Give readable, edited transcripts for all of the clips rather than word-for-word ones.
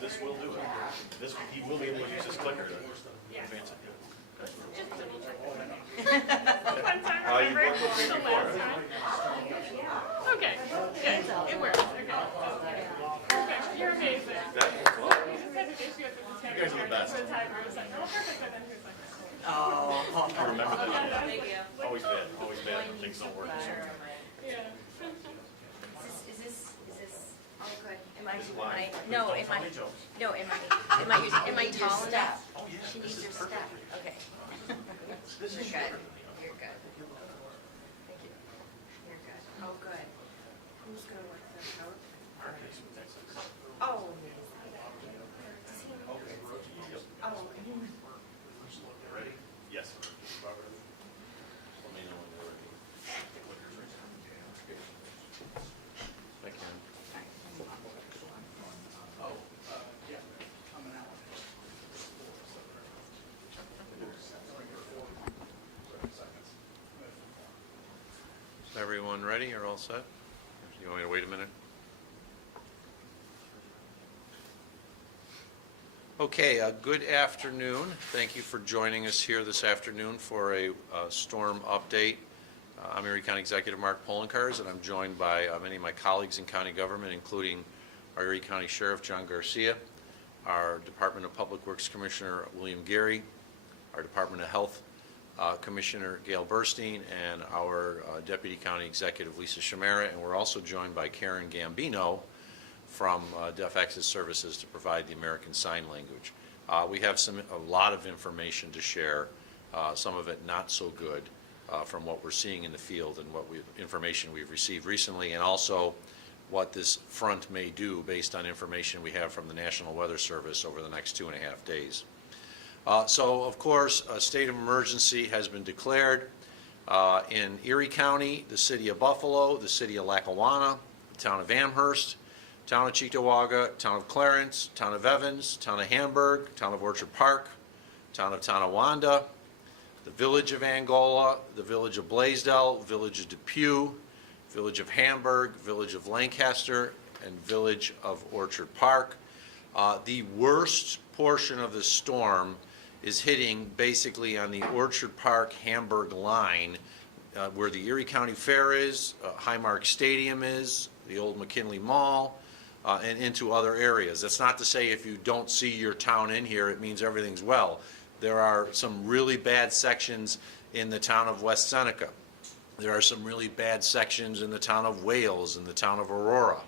This will do it. This, he will be able to use this clicker to advance it. Just double check. One time, You remember? worked with me The before, last time. Okay, good. It works. Okay. Perfect. You're amazing. That works well. We just had an issue with the You guys are the best. The timer was like, oh, perfect, but then he was like, I remember that. Thank you. Always bad when things don't work. yeah. Is this, oh, good. Am I, live. no, am I tall enough? Oh, yeah. She This needs is her perfect. step. Okay. This You're is good. perfect. You're good. Thank you. You're good. Oh, good. Who's gonna work the coat? Oh. Does he know? Oh. Ready? Yes. Let me know when you're ready. Thank you. Is everyone ready or all set? You want me to wait a minute? Okay, good afternoon. Thank you for joining us here this afternoon for a storm update. I'm Erie County Executive Mark Polenkars, and I'm joined by many of my colleagues in county government, including our Erie County Sheriff John Garcia, our Department of Public Works Commissioner William Gary, our Department of Health Commissioner Gail Burstein, and our Deputy County Executive Lisa Shamara, and we're also joined by Karen Gambino from Deaf Access Services to provide the American Sign Language. We have a lot of information to share, some of it not so good from what we're seeing in the field and what information we've received recently, and also what this front may do based on information we have from the National Weather Service over the next 2.5 days. So, of course, a state of emergency has been declared in Erie County, the city of Buffalo, the city of Lackawanna, the town of Amherst, town of Cheektowaga, town of Clarence, town of Evans, town of Hamburg, town of Orchard Park, town of Tonawanda, the village of Angola, the village of Blaisdell, village of Depew, village of Hamburg, village of Lancaster, and village of Orchard Park. The worst portion of the storm is hitting basically on the Orchard Park-Hamburg line, where the Erie County Fair is, Highmark Stadium is, the old McKinley Mall, and into other areas. That's not to say if you don't see your town in here, it means everything's well. There are some really bad sections in the town of West Seneca. There are some really bad sections in the town of Wales and the town of Aurora.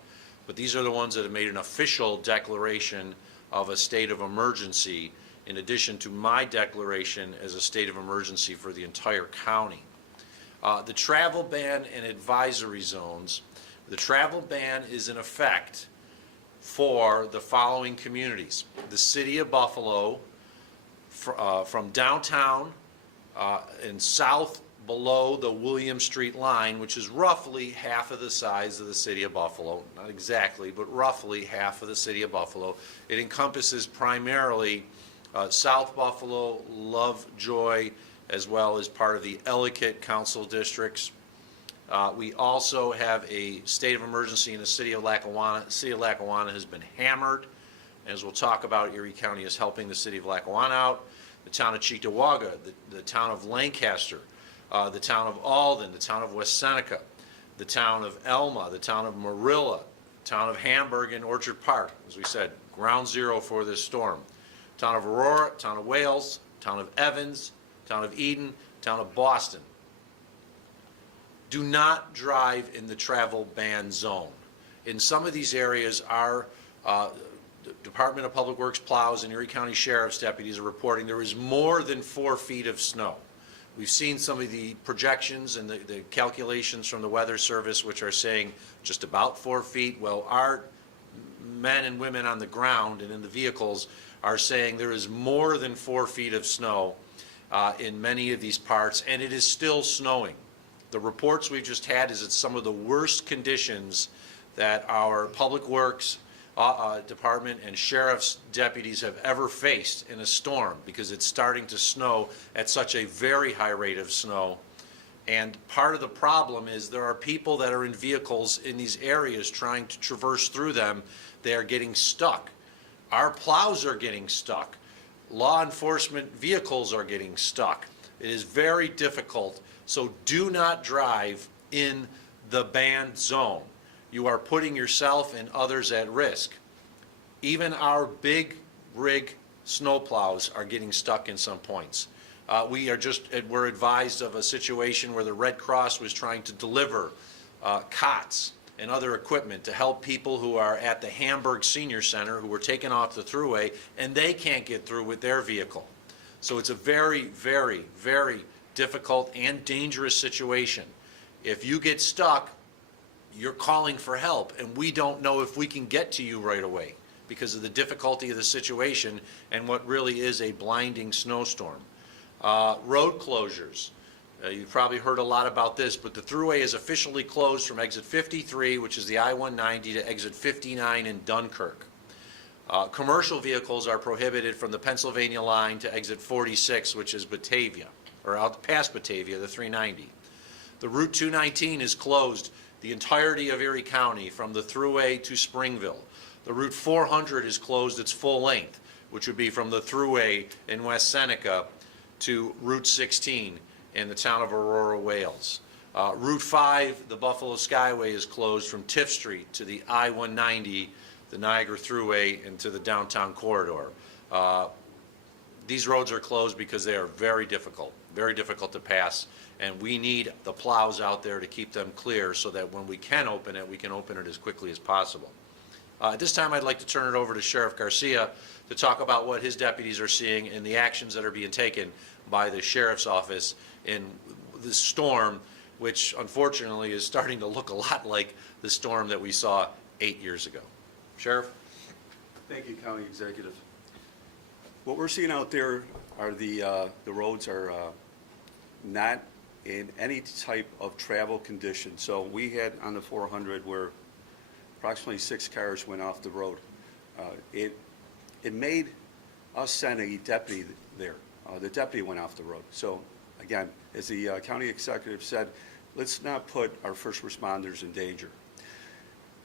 But these are the ones that have made an official declaration of a state of emergency, in addition to my declaration as a state of emergency for the entire county. The travel ban and advisory zones. The travel ban is in effect for the following communities: the city of Buffalo, from downtown and south below the William Street line, which is roughly half of the size of the city of Buffalo, not exactly, but roughly half of the city of Buffalo. It encompasses primarily South Buffalo, Lovejoy, as well as part of the Ellicott Council districts. We also have a state of emergency in the city of Lackawanna. The city of Lackawanna has been hammered. As we'll talk about, Erie County is helping the city of Lackawanna out. The town of Cheektowaga, the town of Lancaster, the town of Alden, the town of West Seneca, the town of Elma, the town of Marilla, the town of Hamburg and Orchard Park. As we said, ground zero for this storm. Town of Aurora, town of Wales, town of Evans, town of Eden, town of Boston. Do not drive in the travel ban zone. In some of these areas, our Department of Public Works plows and Erie County Sheriff's deputies are reporting there is more than 4 feet of snow. We've seen some of the projections and the calculations from the Weather Service, which are saying just about 4 feet. Well, our men and women on the ground and in the vehicles are saying there is more than 4 feet of snow in many of these parts, and it is still snowing. The reports we've just had is it's some of the worst conditions that our Public Works, department and sheriff's deputies have ever faced in a storm, because it's starting to snow at such a very high rate of snow. And part of the problem is there are people that are in vehicles in these areas trying to traverse through them. They are getting stuck. Our plows are getting stuck. Law enforcement vehicles are getting stuck. It is very difficult. So do not drive in the banned zone. You are putting yourself and others at risk. Even our big rig snowplows are getting stuck in some points. We're advised of a situation where the Red Cross was trying to deliver cots and other equipment to help people who are at the Hamburg Senior Center who were taken off the thruway, and they can't get through with their vehicle. So it's a very, very, very difficult and dangerous situation. If you get stuck, you're calling for help, and we don't know if we can get to you right away because of the difficulty of the situation and what really is a blinding snowstorm. Road closures. You've probably heard a lot about this, but the thruway is officially closed from exit 53, which is the I-190, to exit 59 in Dunkirk. Commercial vehicles are prohibited from the Pennsylvania line to exit 46, which is Batavia, or out past Batavia, the 390. The Route 219 is closed the entirety of Erie County from the thruway to Springville. The Route 400 is closed its full length, which would be from the thruway in West Seneca to Route 16 in the town of Aurora, Wales. Route 5, the Buffalo Skyway, is closed from Tiff Street to the I-190, the Niagara Thruway, and to the downtown corridor. These roads are closed because they are very difficult to pass, and we need the plows out there to keep them clear so that when we can open it, we can open it as quickly as possible. At this time, I'd like to turn it over to Sheriff Garcia to talk about what his deputies are seeing and the actions that are being taken by the Sheriff's Office in this storm, which unfortunately is starting to look a lot like the storm that we saw 8 years ago. Sheriff? Thank you, County Executive. What we're seeing out there are the roads are not in any type of travel condition. So we had on the 400 where approximately 6 cars went off the road. It made us send a deputy there. The deputy went off the road. So again, as the county executive said, let's not put our first responders in danger.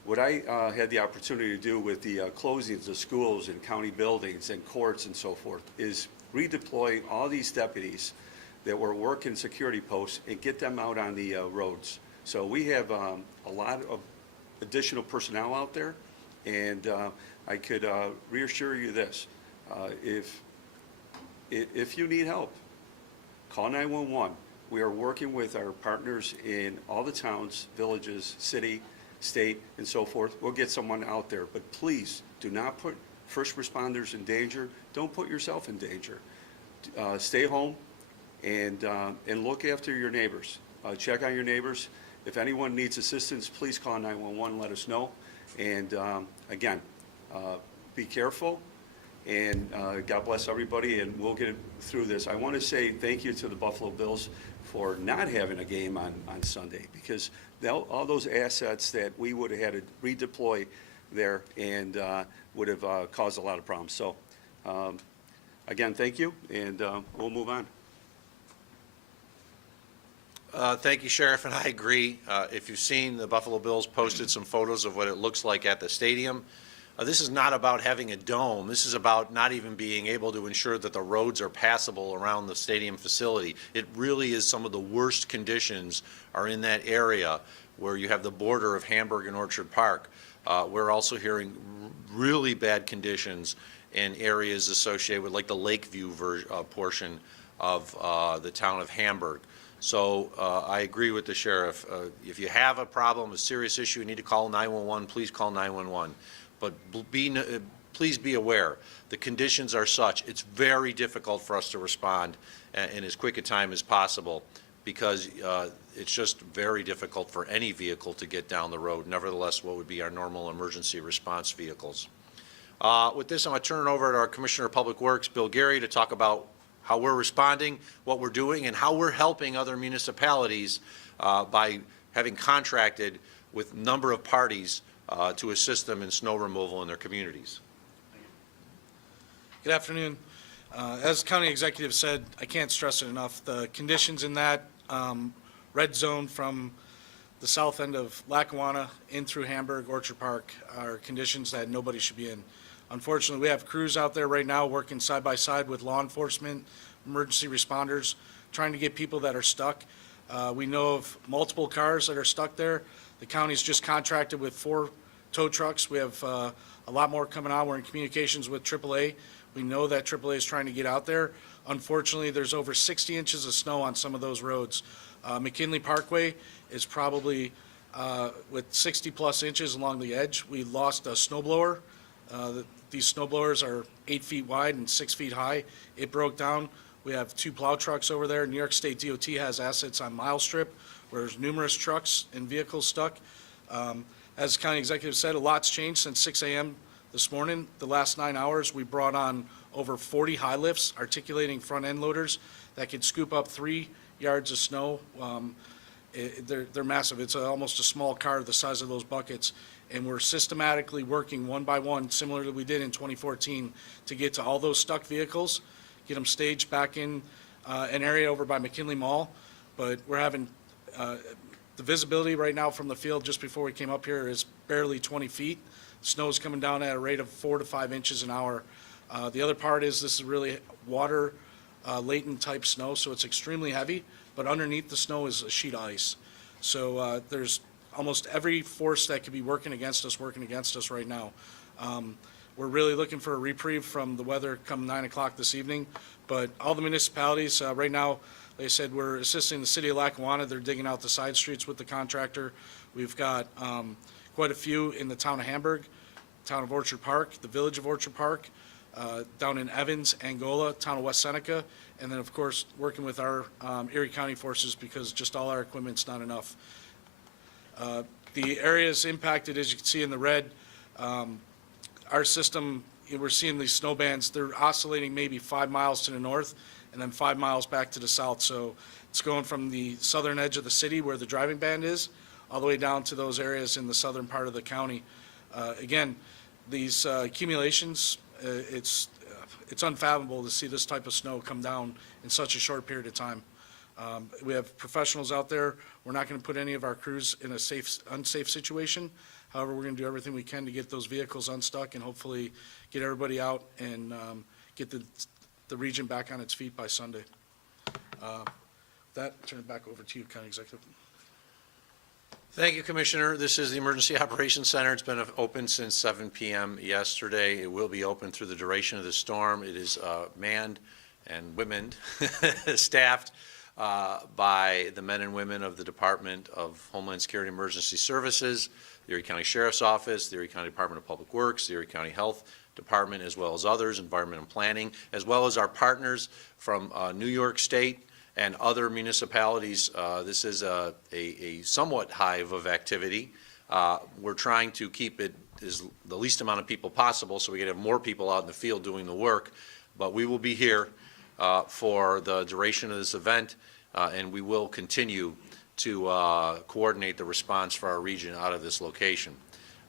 What I had the opportunity to do with the closings of schools and county buildings and courts and so forth is redeploy all these deputies that were working security posts and get them out on the roads. So we have a lot of additional personnel out there, and I could reassure you this, if you need help, call 911. We are working with our partners in all the towns, villages, city, state, and so forth. We'll get someone out there, but please do not put first responders in danger. Don't put yourself in danger. Stay home and look after your neighbors. Check on your neighbors. If anyone needs assistance, please call 911, let us know. And again, be careful, and God bless everybody, and we'll get through this. I want to say thank you to the Buffalo Bills for not having a game on Sunday, because all those assets that we would have had to redeploy there and would have caused a lot of problems. So again, thank you, and we'll move on. Thank you, Sheriff, and I agree. If you've seen, the Buffalo Bills posted some photos of what it looks like at the stadium. This is not about having a dome. This is about not even being able to ensure that the roads are passable around the stadium facility. It really is some of the worst conditions are in that area where you have the border of Hamburg and Orchard Park. We're also hearing really bad conditions in areas associated with like the Lakeview portion of the town of Hamburg. So I agree with the sheriff. If you have a problem, a serious issue, you need to call 911, please call 911. But please be aware, the conditions are such, it's very difficult for us to respond in as quick a time as possible, because it's just very difficult for any vehicle to get down the road. Nevertheless, what would be our normal emergency response vehicles. With this, I'm going to turn it over to our Commissioner of Public Works, Bill Gary, to talk about how we're responding, what we're doing, and how we're helping other municipalities by having contracted with a number of parties to assist them in snow removal in their communities. Good afternoon. As County Executive said, I can't stress it enough, the conditions in that red zone from the south end of Lackawanna in through Hamburg, Orchard Park are conditions that nobody should be in. Unfortunately, we have crews out there right now working side by side with law enforcement, emergency responders, trying to get people that are stuck. We know of multiple cars that are stuck there. The county's just contracted with 4 tow trucks. We have a lot more coming on. We're in communications with AAA. We know that AAA is trying to get out there. Unfortunately, there's over 60 inches of snow on some of those roads. McKinley Parkway is probably with 60-plus inches along the edge. We lost a snowblower. These snowblowers are 8 feet wide and 6 feet high. It broke down. We have 2 plow trucks over there. New York State DOT has assets on Mile Strip, where there's numerous trucks and vehicles stuck. As the county executive said, a lot's changed since 6 a.m. this morning. The last 9 hours, we brought on over 40 high lifts, articulating front end loaders that could scoop up 3 yards of snow. They're massive. It's almost a small car the size of those buckets. And we're systematically working one by one, similar to what we did in 2014, to get to all those stuck vehicles, get them staged back in an area over by McKinley Mall. But we're having the visibility right now from the field just before we came up here is barely 20 feet. Snow's coming down at a rate of 4 to 5 inches an hour. The other part is this is really water latent type snow, so it's extremely heavy, but underneath the snow is a sheet of ice. So there's almost every force that could be working against us right now. We're really looking for a reprieve from the weather come 9 o'clock this evening, but all the municipalities right now, like I said, we're assisting the city of Lackawanna. They're digging out the side streets with the contractor. We've got quite a few in the town of Hamburg, town of Orchard Park, the village of Orchard Park, down in Evans, Angola, town of West Seneca, and then of course working with our Erie County forces because just all our equipment's not enough. The areas impacted, as you can see in the red, our system, we're seeing these snow bands, they're oscillating maybe 5 miles to the north and then 5 miles back to the south. So it's going from the southern edge of the city where the driving band is all the way down to those areas in the southern part of the county. Again, these accumulations, it's unfathomable to see this type of snow come down in such a short period of time. We have professionals out there. We're not going to put any of our crews in a unsafe situation. However, we're going to do everything we can to get those vehicles unstuck and hopefully get everybody out and get the region back on its feet by Sunday. That, turn it back over to you, County Executive. Thank you, Commissioner. This is the Emergency Operations Center. It's been open since 7 p.m. yesterday. It will be open through the duration of the storm. It is manned and womened, staffed by the men and women of the Department of Homeland Security and Emergency Services, the Erie County Sheriff's Office, the Erie County Department of Public Works, the Erie County Health Department, as well as others, Environment and Planning, as well as our partners from New York State and other municipalities. This is a somewhat hive of activity. We're trying to keep it as the least amount of people possible so we can have more people out in the field doing the work. But we will be here for the duration of this event, and we will continue to coordinate the response for our region out of this location.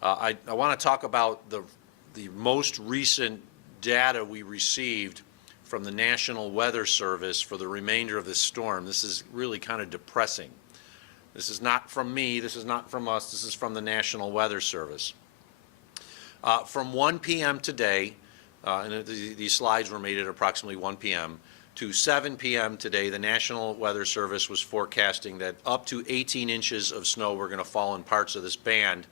I want to talk about the most recent data we received from the National Weather Service for the remainder of this storm. This is really kind of depressing. This is not from me, this is not from us, this is from the National Weather Service. From 1 p.m. today, and these slides were made at approximately 1 p.m., to 7 p.m. today, the National Weather Service was forecasting that up to 18 inches of snow were going to fall in parts of this band,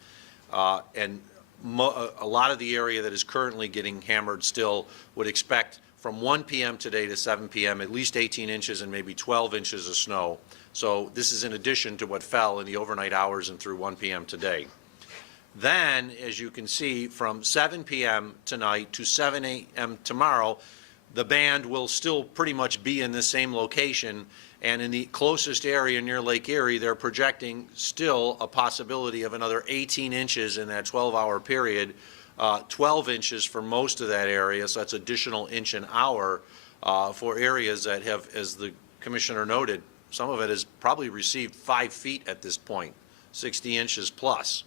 and a lot of the area that is currently getting hammered still would expect from 1 p.m. today to 7 p.m. at least 18 inches and maybe 12 inches of snow. So this is in addition to what fell in the overnight hours and through 1 p.m. today. Then, as you can see, from 7 p.m. tonight to 7 a.m. tomorrow, the band will still pretty much be in the same location, and in the closest area near Lake Erie, they're projecting still a possibility of another 18 inches in that 12-hour period, 12 inches for most of that area, so that's additional inch an hour for areas that have, as the Commissioner noted, some of it has probably received 5 feet at this point, 60 inches plus.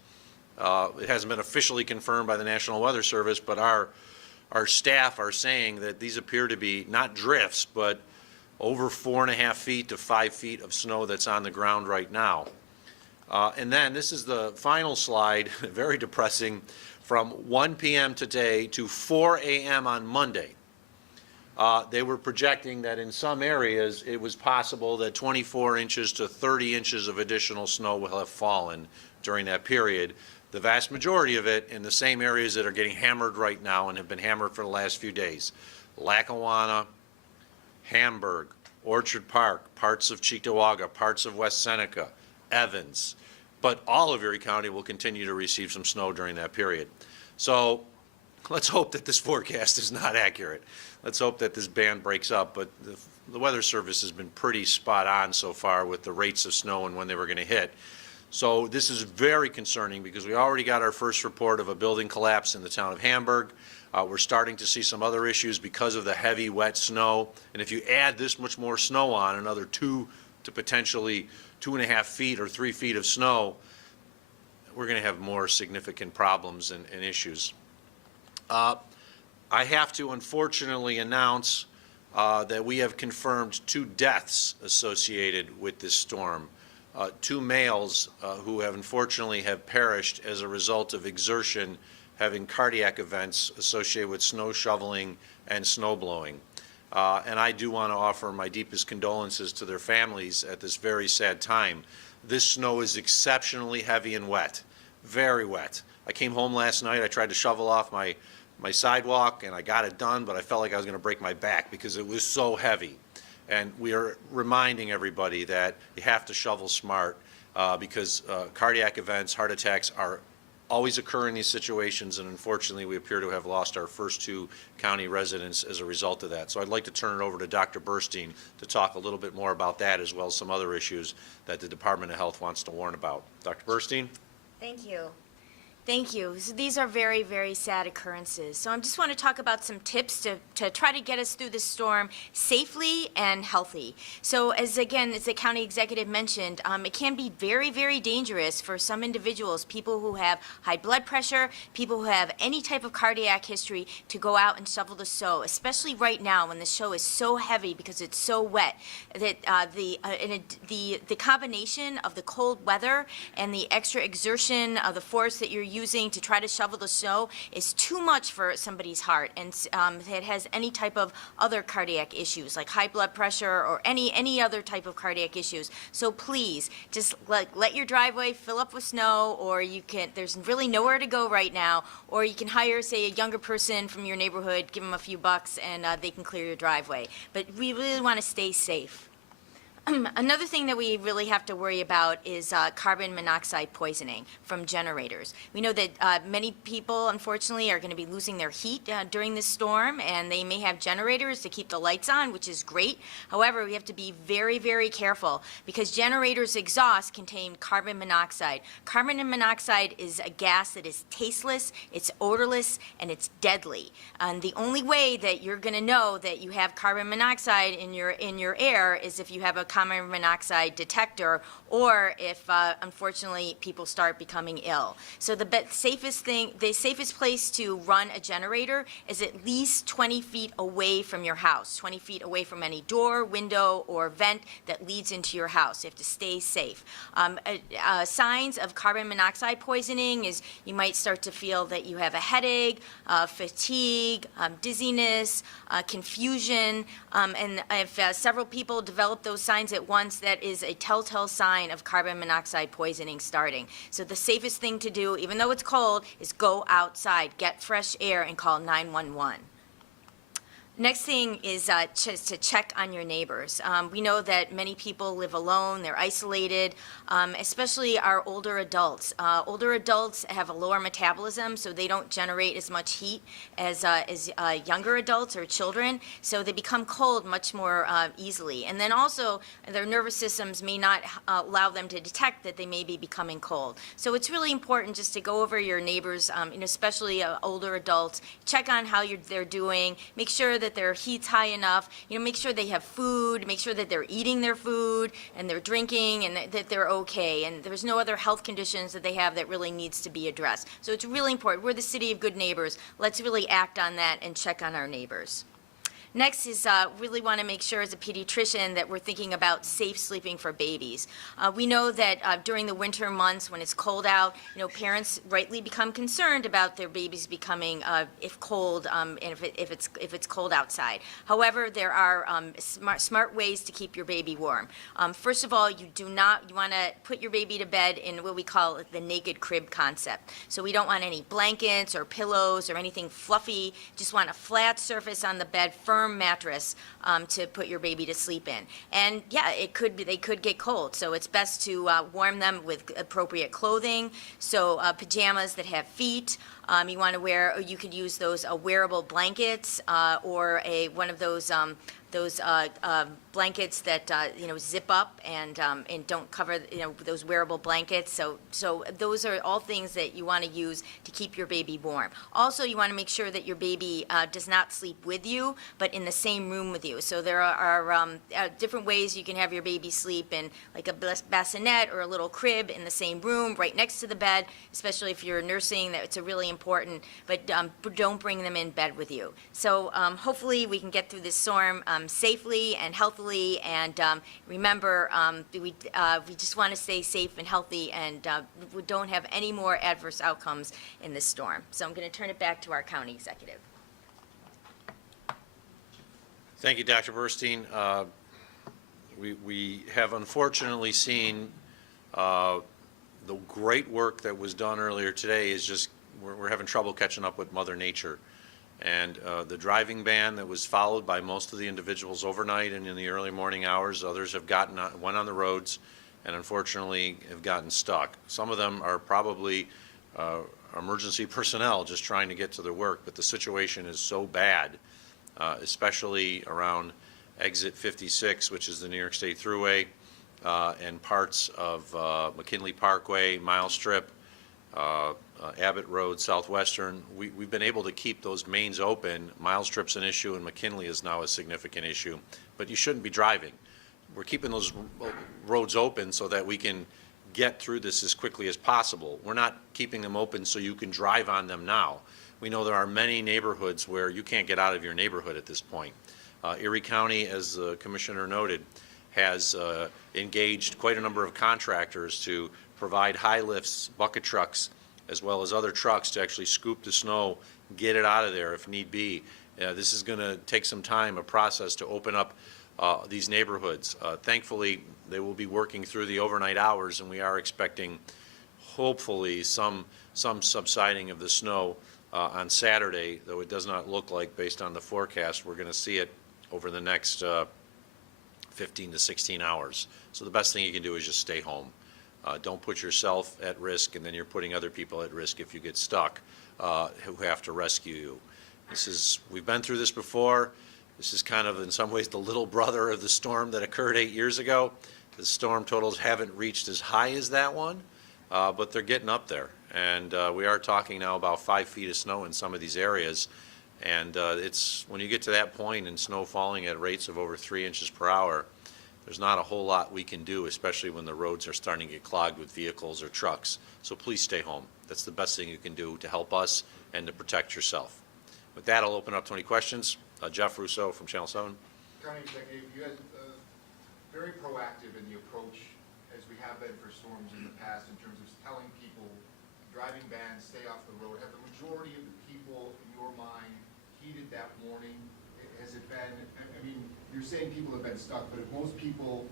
It hasn't been officially confirmed by the National Weather Service, but our staff are saying that these appear to be not drifts, but over 4.5 feet to 5 feet of snow that's on the ground right now. And then this is the final slide, very depressing, from 1 p.m. today to 4 a.m. on Monday. They were projecting that in some areas it was possible that 24 inches to 30 inches of additional snow will have fallen during that period. The vast majority of it in the same areas that are getting hammered right now and have been hammered for the last few days. Lackawanna, Hamburg, Orchard Park, parts of Cheektowaga, parts of West Seneca, Evans. But all of Erie County will continue to receive some snow during that period. So let's hope that this forecast is not accurate. Let's hope that this band breaks up, but the Weather Service has been pretty spot on so far with the rates of snow and when they were going to hit. So this is very concerning because we already got our first report of a building collapse in the town of Hamburg. We're starting to see some other issues because of the heavy, wet snow. And if you add this much more snow on, another 2 to potentially 2.5 feet or 3 feet of snow, we're going to have more significant problems and issues. I have to unfortunately announce that we have confirmed 2 deaths associated with this storm. 2 males who have unfortunately have perished as a result of exertion, having cardiac events associated with snow shoveling and snow blowing. And I do want to offer my deepest condolences to their families at this very sad time. This snow is exceptionally heavy and wet, very wet. I came home last night, I tried to shovel off my sidewalk and I got it done, but I felt like I was going to break my back because it was so heavy. And we are reminding everybody that you have to shovel smart because cardiac events, heart attacks are always occur in these situations, and unfortunately we appear to have lost our first 2 county residents as a result of that. So I'd like to turn it over to Dr. Burstein to talk a little bit more about that as well as some other issues that the Department of Health wants to warn about. Dr. Burstein? Thank you. Thank you. So these are very, very sad occurrences. So I just want to talk about some tips to try to get us through this storm safely and healthy. So as the county executive mentioned, it can be very, very dangerous for some individuals, people who have high blood pressure, people who have any type of cardiac history, to go out and shovel the snow, especially right now when the snow is so heavy because it's so wet. That the combination of the cold weather and the extra exertion of the force that you're using to try to shovel the snow is too much for somebody's heart, and it has any type of other cardiac issues like high blood pressure or any other type of cardiac issues. So please just let your driveway fill up with snow, or you can, there's really nowhere to go right now, or you can hire, say, a younger person from your neighborhood, give them a few bucks, and they can clear your driveway. But we really want to stay safe. Another thing that we really have to worry about is carbon monoxide poisoning from generators. We know that many people, unfortunately, are going to be losing their heat during this storm, and they may have generators to keep the lights on, which is great. However, we have to be very, very careful because generators' exhaust contain carbon monoxide. Carbon monoxide is a gas that is tasteless, it's odorless, and it's deadly. And the only way that you're going to know that you have carbon monoxide in your air is if you have a carbon monoxide detector, or if unfortunately people start becoming ill. So the safest place to run a generator is at least 20 feet away from your house, 20 feet away from any door, window, or vent that leads into your house. You have to stay safe. Signs of carbon monoxide poisoning is you might start to feel that you have a headache, fatigue, dizziness, confusion, and if several people develop those signs at once, that is a telltale sign of carbon monoxide poisoning starting. So the safest thing to do, even though it's cold, is go outside, get fresh air, and call 911. Next thing is just to check on your neighbors. We know that many people live alone, they're isolated, especially our older adults. Older adults have a lower metabolism, so they don't generate as much heat as younger adults or children, so they become cold much more easily. And then also, their nervous systems may not allow them to detect that they may be becoming cold. So it's really important just to go over your neighbors, especially older adults, check on how they're doing, make sure that their heat's high enough, make sure they have food, make sure that they're eating their food and they're drinking and that they're okay, and there's no other health conditions that they have that really needs to be addressed. So it's really important. We're the city of good neighbors. Let's really act on that and check on our neighbors. Next is really want to make sure as a pediatrician that we're thinking about safe sleeping for babies. We know that during the winter months when it's cold out, parents rightly become concerned about their babies becoming if cold and if it's cold outside. However, there are smart ways to keep your baby warm. First of all, you want to put your baby to bed in what we call the naked crib concept. So we don't want any blankets or pillows or anything fluffy. Just want a flat surface on the bed, firm mattress to put your baby to sleep in. And yeah, they could get cold, so it's best to warm them with appropriate clothing. So pajamas that have feet. You want to wear, or you could use those wearable blankets or one of those blankets that zip up and don't cover those wearable blankets. So those are all things that you want to use to keep your baby warm. Also, you want to make sure that your baby does not sleep with you, but in the same room with you. So there are different ways you can have your baby sleep in, like a bassinet or a little crib in the same room, right next to the bed. Especially if you're nursing, it's a really important. But don't bring them in bed with you. So hopefully we can get through this storm safely and healthily, and remember, we just want to stay safe and healthy, and we don't have any more adverse outcomes in this storm. So I'm going to turn it back to our county executive. Thank you, Dr. Burstein. We have unfortunately seen the great work that was done earlier today is just, we're having trouble catching up with Mother Nature. And the driving ban that was followed by most of the individuals overnight and in the early morning hours, others have went on the roads and unfortunately have gotten stuck. Some of them are probably emergency personnel just trying to get to their work, but the situation is so bad, especially around exit 56, which is the New York State Thruway, and parts of McKinley Parkway, Mile Strip, Abbott Road, Southwestern. We've been able to keep those mains open. Mile Strip's an issue, and McKinley is now a significant issue. But you shouldn't be driving. We're keeping those roads open so that we can get through this as quickly as possible. We're not keeping them open so you can drive on them now. We know there are many neighborhoods where you can't get out of your neighborhood at this point. Erie County, as the Commissioner noted, has engaged quite a number of contractors to provide high lifts, bucket trucks, as well as other trucks to actually scoop the snow, get it out of there if need be. This is going to take some time, a process to open up these neighborhoods. Thankfully, they will be working through the overnight hours, and we are expecting, hopefully, some subsiding of the snow on Saturday, though it does not look like, based on the forecast, we're going to see it over the next 15 to 16 hours. So the best thing you can do is just stay home. Don't put yourself at risk, and then you're putting other people at risk if you get stuck, who have to rescue you. We've been through this before. This is kind of, in some ways, the little brother of the storm that occurred 8 years ago. The storm totals haven't reached as high as that one, but they're getting up there. And we are talking now about 5 feet of snow in some of these areas. And when you get to that point and snow falling at rates of over 3 inches per hour, there's not a whole lot we can do, especially when the roads are starting to get clogged with vehicles or trucks. So please stay home. That's the best thing you can do to help us and to protect yourself. With that, I'll open up to any questions. Jeff Russo from Channel 7. County Executive, you guys very proactive in the approach, as we have been for storms in the past, in terms of telling people, driving bans, stay off the road. Have the majority of the people, in your mind, heeded that warning? Has it been, I mean, you're saying people have been stuck, but if most people,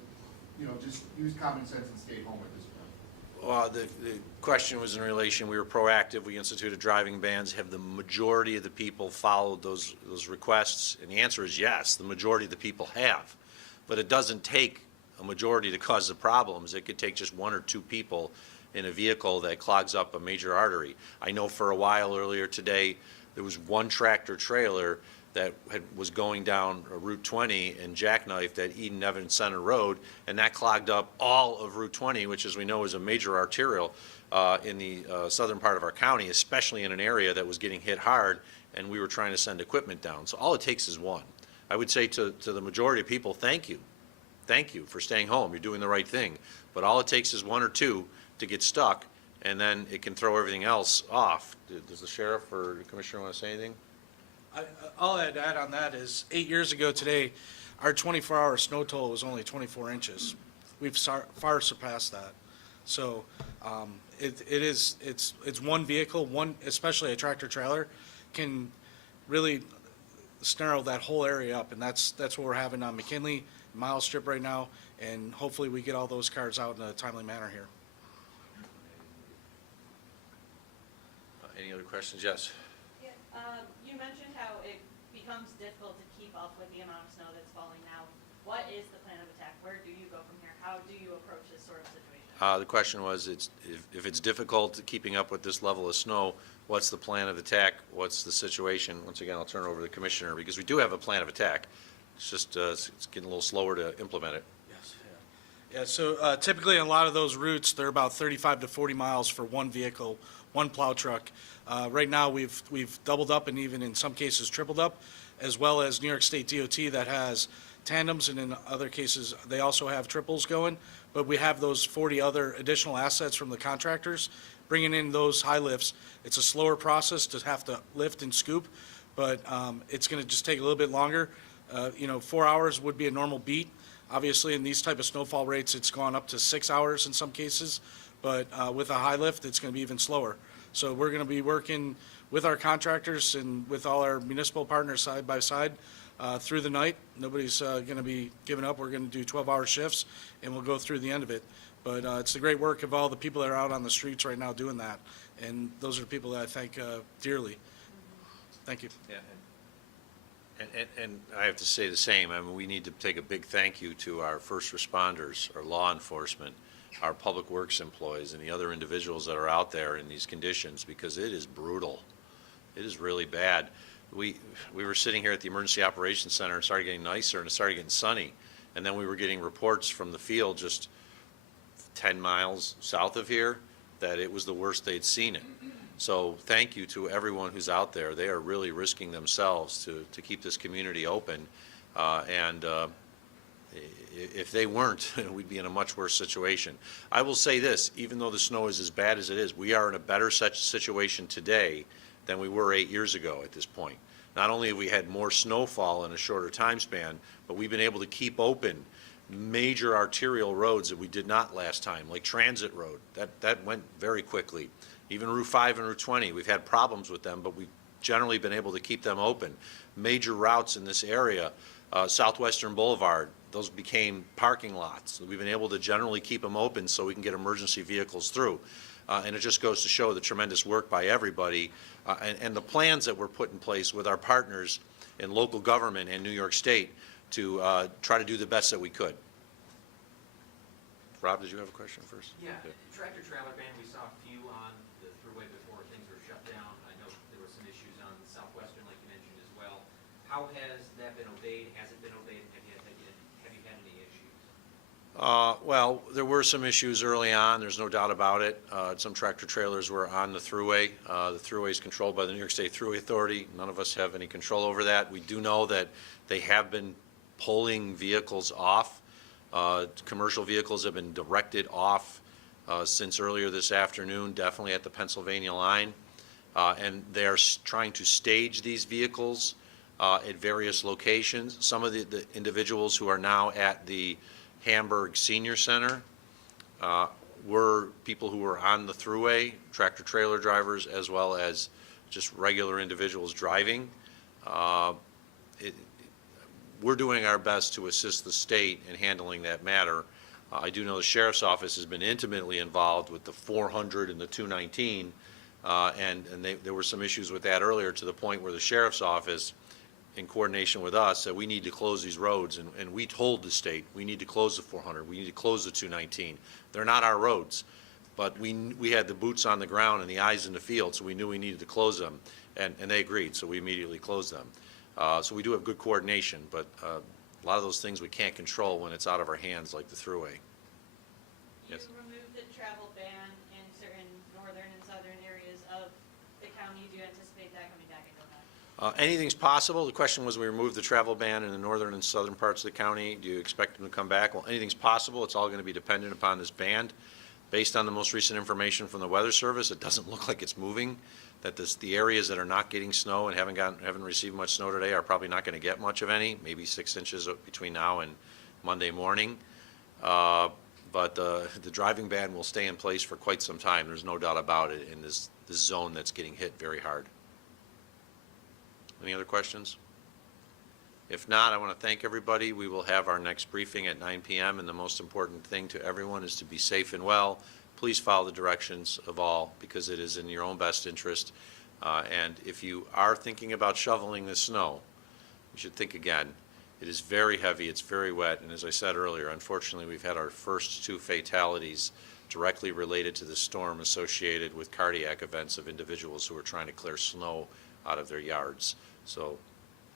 just use common sense and stay home at this point? Well, the question was in relation, we were proactive, we instituted driving bans. Have the majority of the people followed those requests? And the answer is yes, the majority of the people have. But it doesn't take a majority to cause the problems. It could take just 1 or 2 people in a vehicle that clogs up a major artery. I know for a while earlier today, there was one tractor trailer that was going down Route 20 and jackknifed at Eden Evans Center Road, and that clogged up all of Route 20, which, as we know, is a major arterial in the southern part of our county, especially in an area that was getting hit hard. and we were trying to send equipment down. So all it takes is one. I would say to the majority of people, thank you. Thank you for staying home. You're doing the right thing. But all it takes is one or two to get stuck, and then it can throw everything else off. Does the sheriff or the commissioner want to say anything? All I'd add on that is 8 years ago today, our 24-hour snow total was only 24 inches. We've far surpassed that. So it's one vehicle, especially a tractor trailer, can really snarl that whole area up, and that's what we're having on McKinley, Mile Strip right now, and hopefully we get all those cars out in a timely manner here. Any other questions? Yes. Yeah, you mentioned how it becomes difficult to keep up with the amount of snow that's falling now. What is the plan of attack? Where do you go from here? How do you approach this sort of situation? The question was, if it's difficult keeping up with this level of snow, what's the plan of attack? What's the situation? Once again, I'll turn it over to the commissioner, because we do have a plan of attack. It's just, it's getting a little slower to implement it. Yes, yeah. Yeah, so typically on a lot of those routes, they're about 35 to 40 miles for one vehicle, one plow truck. Right now, we've doubled up and even in some cases tripled up, as well as New York State DOT that has tandems, and in other cases, they also have triples going. But we have those 40 other additional assets from the contractors bringing in those high lifts. It's a slower process to have to lift and scoop, but it's going to just take a little bit longer. 4 hours would be a normal beat. Obviously, in these type of snowfall rates, it's gone up to 6 hours in some cases, but with a high lift, it's going to be even slower. So we're going to be working with our contractors and with all our municipal partners side by side through the night. Nobody's going to be giving up. We're going to do 12-hour shifts, and we'll go through the end of it. But it's the great work of all the people that are out on the streets right now doing that, and those are the people that I thank dearly. Thank you. Yeah. And I have to say the same. I mean, we need to take a big thank you to our first responders, our law enforcement, our public works employees, and the other individuals that are out there in these conditions, because it is brutal. It is really bad. We were sitting here at the Emergency Operations Center, and it started getting nicer, and it started getting sunny. And then we were getting reports from the field just 10 miles south of here that it was the worst they'd seen it. So thank you to everyone who's out there. They are really risking themselves to keep this community open. If they weren't, we'd be in a much worse situation. I will say this, even though the snow is as bad as it is, we are in a better situation today than we were 8 years ago at this point. Not only have we had more snowfall in a shorter time span, but we've been able to keep open major arterial roads that we did not last time, like Transit Road. That went very quickly. Even Route 5 and Route 20, we've had problems with them, but we've generally been able to keep them open. Major routes in this area, Southwestern Boulevard, those became parking lots. We've been able to generally keep them open so we can get emergency vehicles through. And it just goes to show the tremendous work by everybody and the plans that were put in place with our partners in local government and New York State to try to do the best that we could. Rob, did you have a question first? Yeah, Okay. tractor trailer ban, we saw a few on the thruway before things were shut down. I know there were some issues on Southwestern, like you mentioned as well. How has that been obeyed? Has it been obeyed? Have you had any issues? Well, there were some issues early on, there's no doubt about it. Some tractor trailers were on the thruway. The thruway is controlled by the New York State Thruway Authority. None of us have any control over that. We do know that they have been pulling vehicles off. Commercial vehicles have been directed off since earlier this afternoon, definitely at the Pennsylvania line. And they're trying to stage these vehicles at various locations. Some of the individuals who are now at the Hamburg Senior Center were people who were on the thruway, tractor trailer drivers, as well as just regular individuals driving. We're doing our best to assist the state in handling that matter. I do know the Sheriff's Office has been intimately involved with the 400 and the 219, and there were some issues with that earlier, to the point where the Sheriff's Office, in coordination with us, said we need to close these roads, and we told the state we need to close the 400, we need to close the 219. They're not our roads, but we had the boots on the ground and the eyes in the field, so we knew we needed to close them, and they agreed, so we immediately closed them. So we do have good coordination, but a lot of those things we can't control when it's out of our hands, like the thruway. Yes. You removed the travel ban in certain northern and southern areas of the county. Do you anticipate that coming back into effect? Anything's possible. The question was, we removed the travel ban in the northern and southern parts of the county. Do you expect them to come back? Well, anything's possible. It's all going to be dependent upon this band. Based on the most recent information from the Weather Service, it doesn't look like it's moving, that the areas that are not getting snow and haven't received much snow today are probably not going to get much of any, maybe 6 inches between now and Monday morning. But the driving ban will stay in place for quite some time. There's no doubt about it in this zone that's getting hit very hard. Any other questions? If not, I want to thank everybody. We will have our next briefing at 9 p.m. and the most important thing to everyone is to be safe and well. Please follow the directions of all, because it is in your own best interest. And if you are thinking about shoveling the snow, you should think again. It is very heavy, it's very wet, and as I said earlier, unfortunately, we've had our first 2 fatalities directly related to the storm associated with cardiac events of individuals who are trying to clear snow out of their yards. So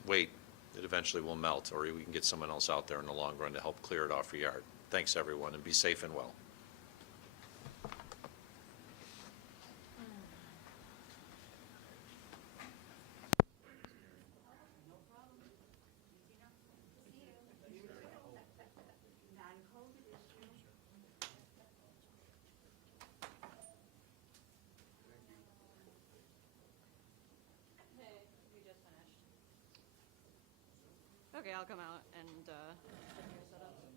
wait, it eventually will melt, or we can get someone else out there in the long run to help clear it off your yard. Thanks, everyone, and be safe and well. Hey, we just finished. Okay, I'll come out and get your set up.